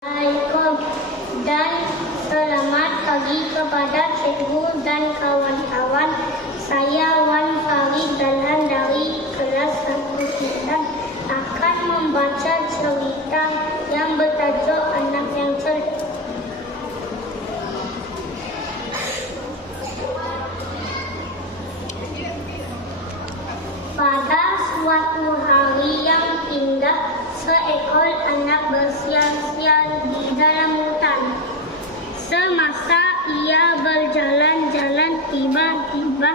Assalamualaikum dan selamat pagi kepada cikgu dan kawan-kawan. Saya Wan Farid Dahlan dari kelas 1 akan membaca cerita yang bertajuk Anak yang Cerdik. Pada suatu hari yang indah, seekor anak bersiar-siar di dalam hutan. Semasa ia berjalan-jalan, tiba-tiba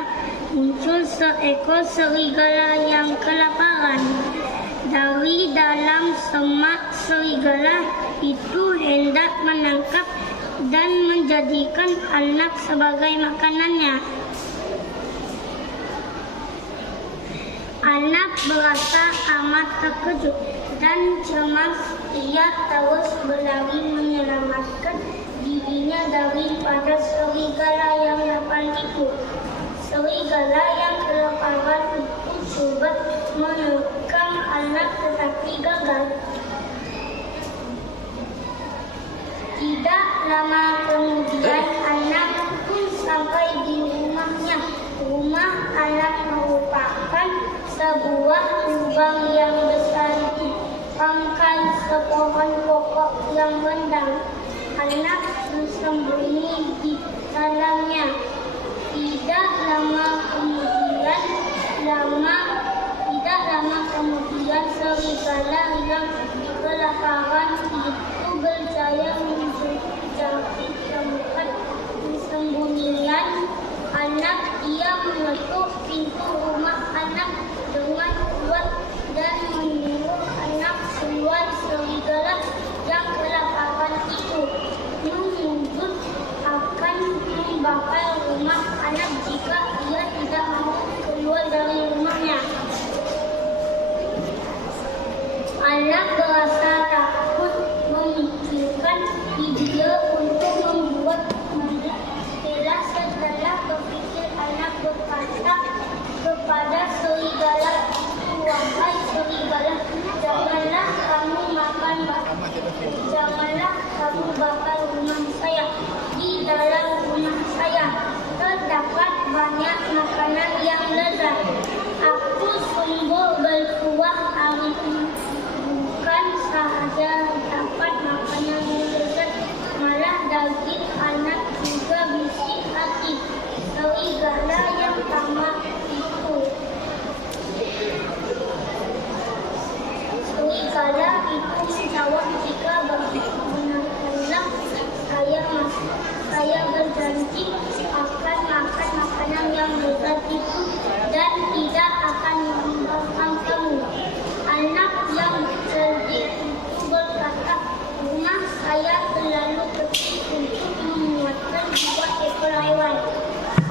muncul seekor serigala yang kelaparan. Dari dalam semak, serigala itu hendak menangkap dan menjadikan anak sebagai makanannya. Anak berasa amat terkejut dan cemas. Ia terus berlari menyelamatkan dirinya daripada serigala yang lapar itu. Serigala yang kelaparan itu coba menerkam anak tetapi gagal. Tidak lama kemudian anak pun sampai di rumahnya. Rumah anak merupakan sebuah lubang yang besar di pangkal sepohon pokok yang rindang. Anak bersembunyi di dalamnya. Tidak lama kemudian serigala yang kelaparan itu berjaya menjadi tempat persembunyian anak. Ia mengetuk pintu rumah anak dengan kuat dan menyuruh anak keluar. Serigala yang kelaparan itu menuntut akan membakar rumah anak jika ia tidak mau keluar dari rumahnya. Anak berasa takut, memikirkan ide untuk membuat masalah. Setelah berpikir, anak berkata kepada serigala, "Wahai serigala, janganlah kamu bakar rumah saya. Di dalam rumah saya terdapat banyak makanan yang lezat. Aku sungguh bertuah hari ini. Bukan sahaja dapat makanan yang lezat, malah daging anak juga bisik hati." Serigala yang tamak itu. Serigala itu menjawab, "Jika benar-benar saya berjanji akan makan makanan yang lezat itu dan tidak akan membakar kamu." Anak yang cerdik itu berkata, "Rumah saya terlalu kecil untuk memuatkan 2 ekor hewan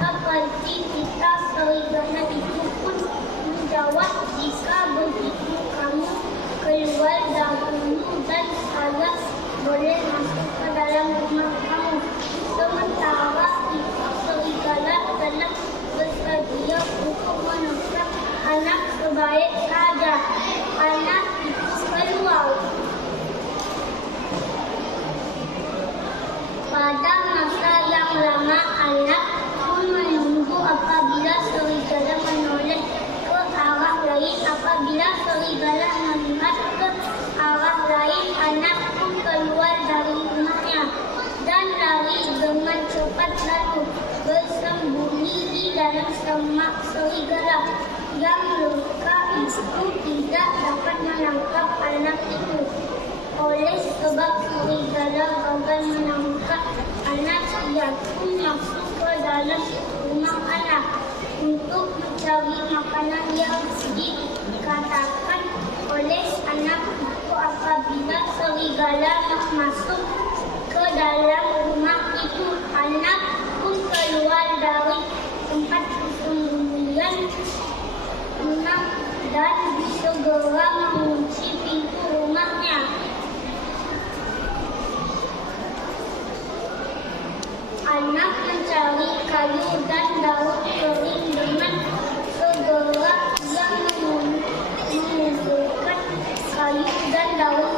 seperti kita." Serigala itu pun menjawab, "Jika begitu kamu keluar dahulu dan saya boleh masuk ke dalam rumah kamu." Sementara itu serigala telah bersedia untuk menangkap anak sebaik saja. Anak itu keluar. Pada masa yang lama, anak pun menunggu apabila serigala menoleh ke arah lain. Apabila serigala melihat ke arah lain, anak pun keluar dari rumahnya dan lari dengan cepat lalu bersembunyi di dalam semak. Serigala yang luka itu tidak dapat menangkap anak itu. Oleh sebab serigala gagal menangkap anak, ia pun masuk ke dalam rumah anak untuk mencari makanan yang dikatakan oleh anak itu. Apabila serigala masuk ke dalam rumah itu, anak pun keluar dari tempat persembunyian dan segera mengunci pintu rumahnya. Anak mencari kayu dan daun kering. Dengan segera ia mengumpulkan kayu dan daun